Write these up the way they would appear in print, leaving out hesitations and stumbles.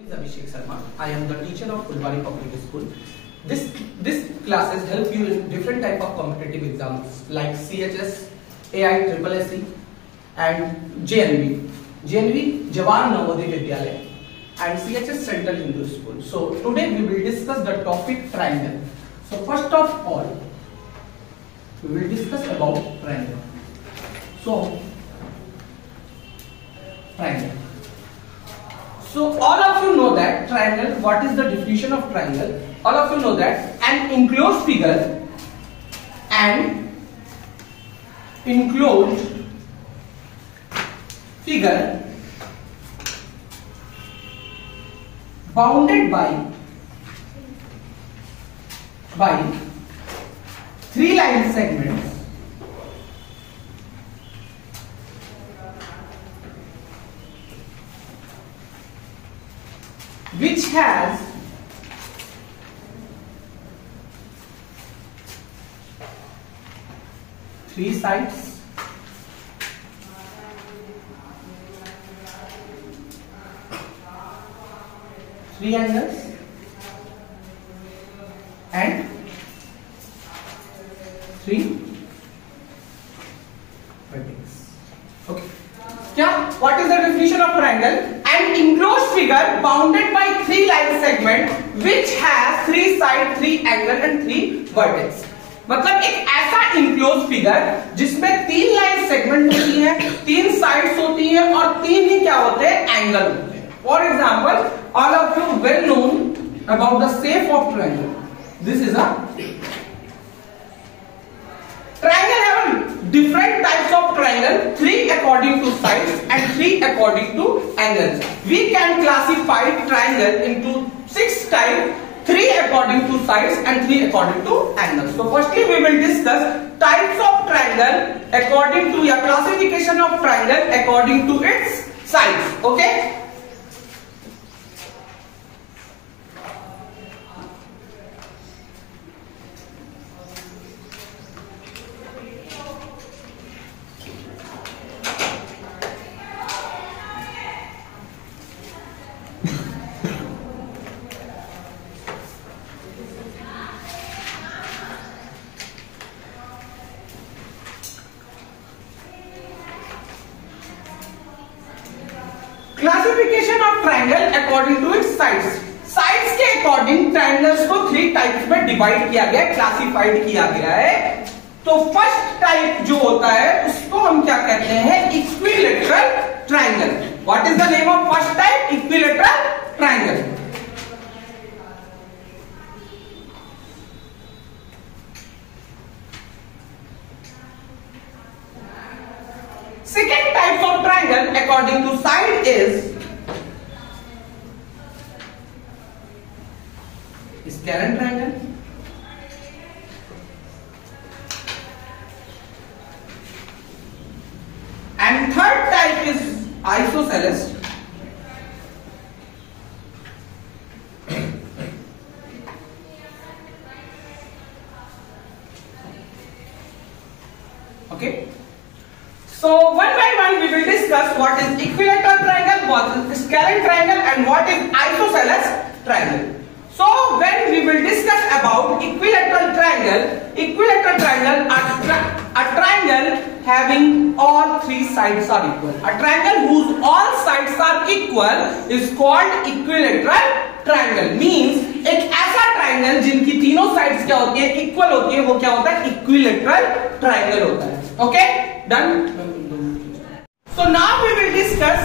Is Abhishek Sharma. I am the teacher of Fulbari Public School. This classes help you in different type of competitive exams like CHS, AI, SSC and JNV. JNV Jawahar Navodaya Vidyalaya and CHS Central Hindu School. So today we will discuss the topic triangle. So first of all, we will discuss about triangle. So triangle. So all of you know that triangle, what is the definition of triangle? All of you know that an enclosed figure bounded by three line segments which has three sides, three angles and three vertices. Okay. What is the definition of triangle? An enclosed figure bounded by three line segment which has three sides, three angles and three vertices. मतलब एक ऐसा enclosed figure जिसमें तीन line segment होती है, तीन sides होती है और तीन ही क्या होते हैं, एंगल होते हैं. For example, all of you well known about the shape of triangle. This is a triangle. Have different types of triangle, three according to sides and three according to angles. We can classify triangle into six types, three according to sides and three according to angles. So firstly we will discuss types of triangle according to your classification of triangle according to its sides. Okay. Classification of triangle according to its sides. Sides के according triangles को three types में divide किया गया है, classified किया गया है. तो फर्स्ट टाइप जो होता है उसको हम क्या कहते हैं, equilateral triangle. What is the name of first type? Equilateral triangle. Second type of triangle according to side is scalene triangle. And third type is isosceles. Okay. So one by one we will discuss what is equilateral triangle, what is scalene triangle and what is isosceles triangle. So when we will discuss about equilateral triangle, a triangle having all three sides are equal. A triangle whose all sides are equal is called equilateral triangle. Means एक ऐसा triangle जिनकी तीनों sides क्या होती है, equal होती है, वो क्या होता है, equilateral triangle होता है. Okay, done. So now we will discuss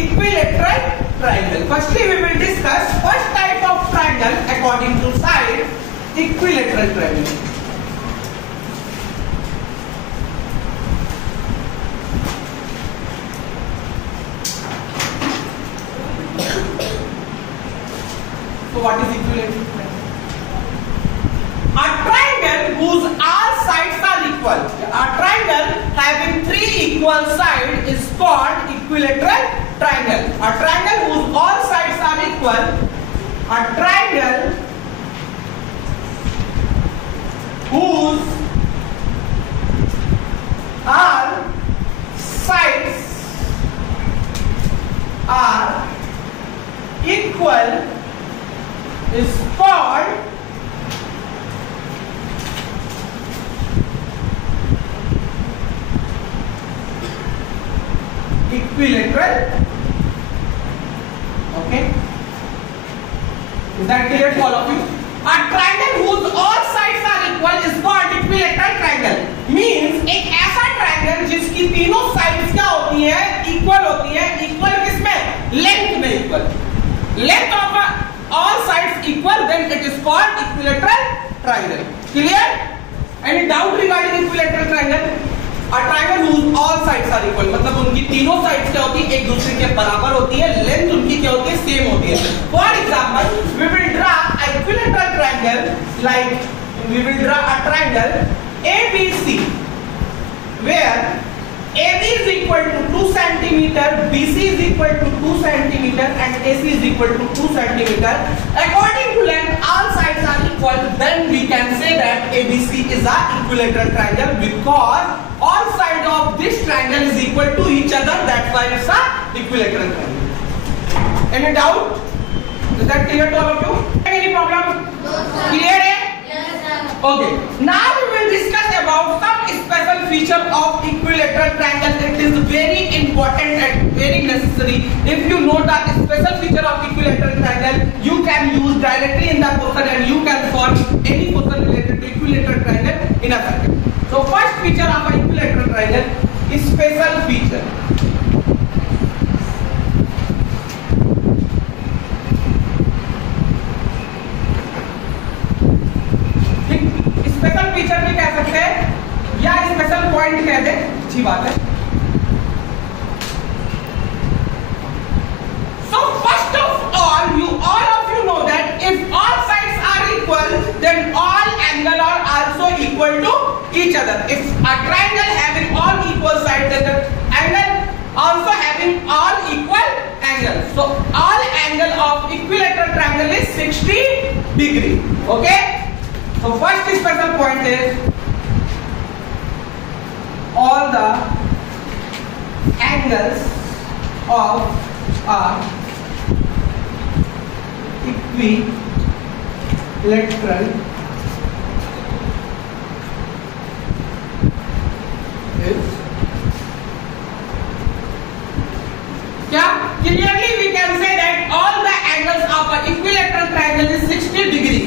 equilateral triangle. Firstly we will discuss first type of triangle according to side, equilateral triangle. So what is equilateral triangle? A triangle whose all sides are equal. A triangle having three equal sides is called equilateral triangle. A triangle whose all sides are equal. A triangle whose all sides are equal is called equilateral. Okay, is that clear to all of you? A triangle whose all sides are equal is called equilateral triangle. Means एक ऐसा triangle जिसकी तीनों sides क्या होती है, equal होती है. Equal किसमें? लेंथ में equal. Length of all sides equal, then it is called equilateral triangle. Clear? Any doubt regarding equilateral triangle? A triangle whose all sides are equal, मतलब उनकी तीनों साइड्स क्या होती है, एक दूसरे के बराबर होती है, लेंथ उनकी क्या होती है, सेम होती है. For example, we will draw an equilateral triangle, like we will draw a triangle ABC, where AB is equal to 2 cm, BC is equal to 2 cm, and AC is equal to 2 cm. According to length, all sides are equal. Then we can say that ABC is a equilateral triangle because all sides of this triangle is equal to each other. That's why it's a equilateral triangle. Any doubt? Is that clear to all of you? Any problem? No, sir. Clear? Yes, sir. Okay. Now we will discuss about some special feature of equilateral triangle. It is very important and very necessary. If you know that special feature of equilateral triangle, you can use directly in the question and you can solve any question related to equilateral triangle in a second. So first feature of an equilateral triangle is special feature. Special feature भी कह सकते हैं या special point कह दे, अच्छी बात है. So first of all of you know that if all sides are equal, then all angles are also equal to each other. If a triangle having all equal sides, then the angle also having all equal angles. So all angle of equilateral triangle is 60 degree. Okay. So first special point is all the angles of a equilateral is क्या? Clearly we can say that all the angles of an equilateral triangle is 60 degree.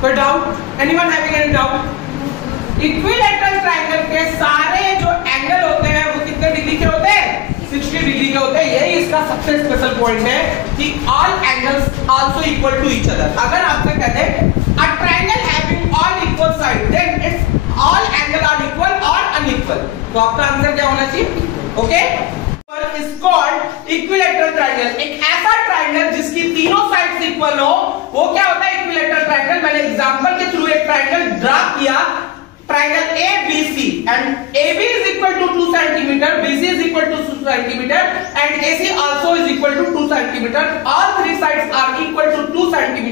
कोई doubt? Anyone having any doubt? Equilateral triangle के सारे जो angle होते हैं वो कितने degree के होते हैं? 60 डिग्री के होते हैं. यही इसका सबसे स्पेशल पॉइंट है कि all angles also equal to each other. अगर आपसे कहते हैं a triangle having all equal side, then its all angle are equal और अनइक्वल. तो आपका आंसर क्या होना चाहिए? Okay. is called equilateral triangle. एक ऐसा ट्रायंगल जिसकी तीनों साइड्स इक्वल हो, वो क्या होता है? Equilateral triangle. मैंने एग्जांपल के थ्रू एक ट्रायंगल ड्रा किया, triangle ABC, and AB is equal to 2 cm, BC is equal to 2 cm, and AC also is equal to 2 cm. All three sides are equal to 2 cm.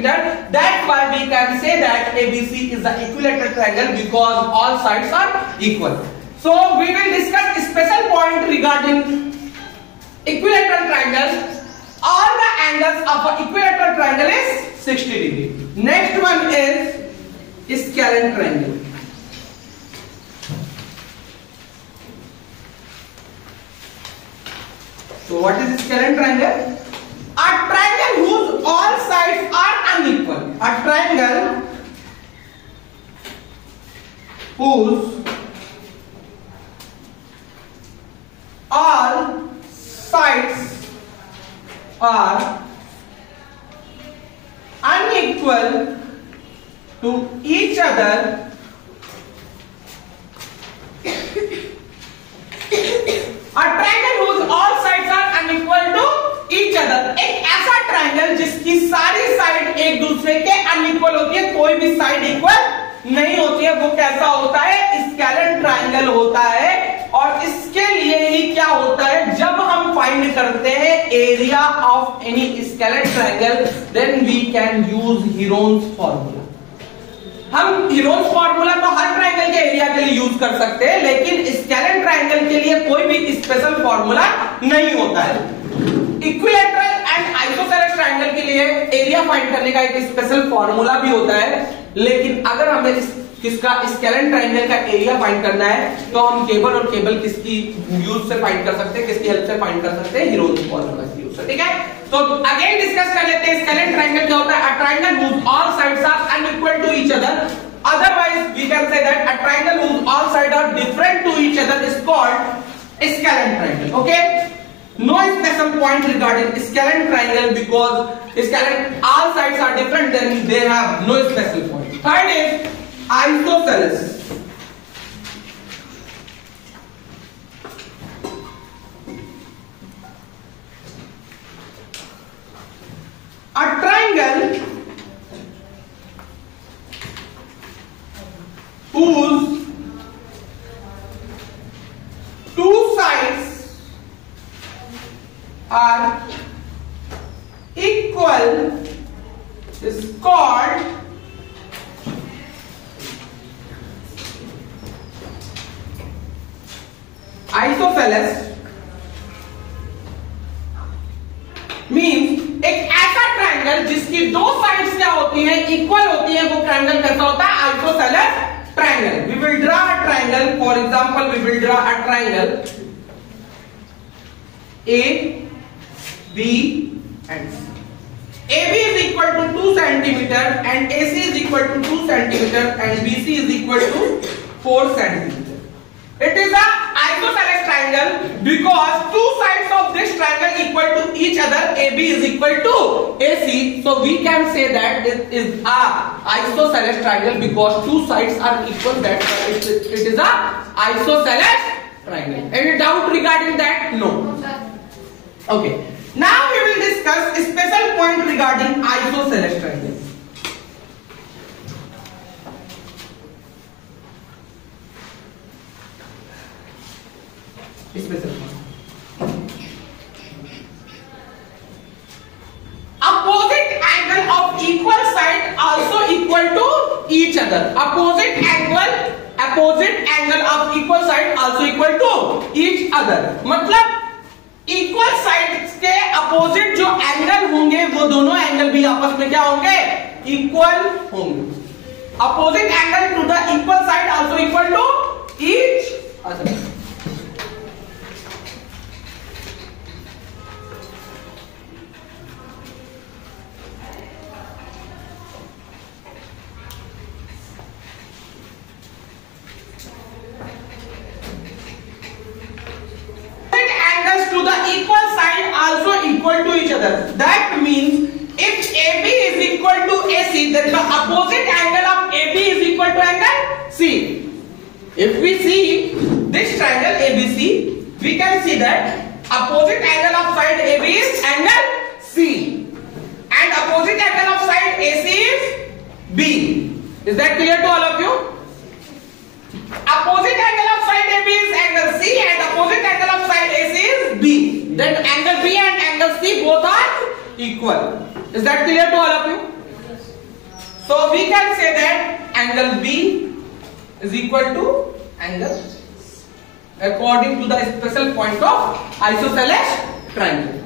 That's why we can say that ABC is the equilateral triangle because all sides are equal. So we will discuss a special point regarding equilateral triangle. All the angles of an equilateral triangle is 60 degree. Next one is scalene triangle. So what is scalene triangle? A triangle whose all sides are unequal. A triangle whose all sides are unequal to each other a triangle whose all sides are unequal to each other. एक ऐसा triangle जिसकी सारी side एक दूसरे के unequal होती है, कोई भी साइड इक्वल नहीं होती है, वो कैसा होता है? स्केलेन ट्रायंगल होता है. और इसके लिए ही क्या होता है, जब हम फाइंड करते हैं area of any scalene triangle, then we can use Heron's formula. हम हीरोन्स फॉर्मूला तो हर ट्रायंगल के एरिया के लिए यूज कर सकते हैं, लेकिन स्केलेन ट्रायंगल के लिए कोई भी स्पेशल फॉर्मूला नहीं होता है. इक्विलैटरल एंड आइसोसेलेस ट्रायंगल के लिए एरिया फाइंड करने का एक स्पेशल फॉर्मूला भी होता है, लेकिन अगर हमें किसका स्केलेन ट्रायंगल का एरिया फाइंड करना है तो हम केबल और केबल किसकी यूज से फाइंड कर सकते हैं, किसकी हेल्प से फाइंड कर सकते हैं, हीरोज फॉर्मूला की यूज से। ठीक है, तो अगेन डिस्कस कर लेते हैं स्केलेन ट्रायंगल क्या होता है। A triangle whose all sides are unequal to each other, otherwise we can say that a triangle whose all sides are different to each other is called scalene triangle. Okay, no special point regarding scalene triangle because scalene all sides are different, then they have no special point. Third is isosceles. A triangle whose two sides are equal is called isosceles. Means एक ऐसा triangle जिसकी दो sides क्या होती हैं, equal होती हैं, वो ट्रायंगल कैसा होता है, isosceles triangle. We will draw a triangle, for example we will draw a triangle A B and C. AB is equal to 2 centimeter and AC is equal to 2 centimeter and BC is equal to 4 centimeter. It is a isosceles triangle because two sides of this triangle equal to each other. AB is equal to AC, so we can say that it is a isosceles triangle because two sides are equal. That it is a isosceles triangle. Any doubt regarding that? No. Okay. Now we will discuss a special point regarding isosceles triangle. Special point. Opposite angle of equal side also equal to each other. Opposite angle of equal side also equal to each other. मतलब equal sides के opposite जो angle होंगे वो दोनों angle भी आपस में क्या होंगे, इक्वल होंगे. Opposite angle to the equal side also equal to each other. To each other. That means if AB is equal to AC, then the opposite angle of AB is equal to angle C. If we see this triangle ABC, we can see that opposite angle of side AB is angle C and opposite angle of side AC is B. Is that clear to all of you? Opposite angle of side AB is angle C and opposite angle of side AC is B. Then angle B and angle C both are equal. Is that clear to all of you? So we can say that angle B is equal to angle C according to the special point of isosceles triangle.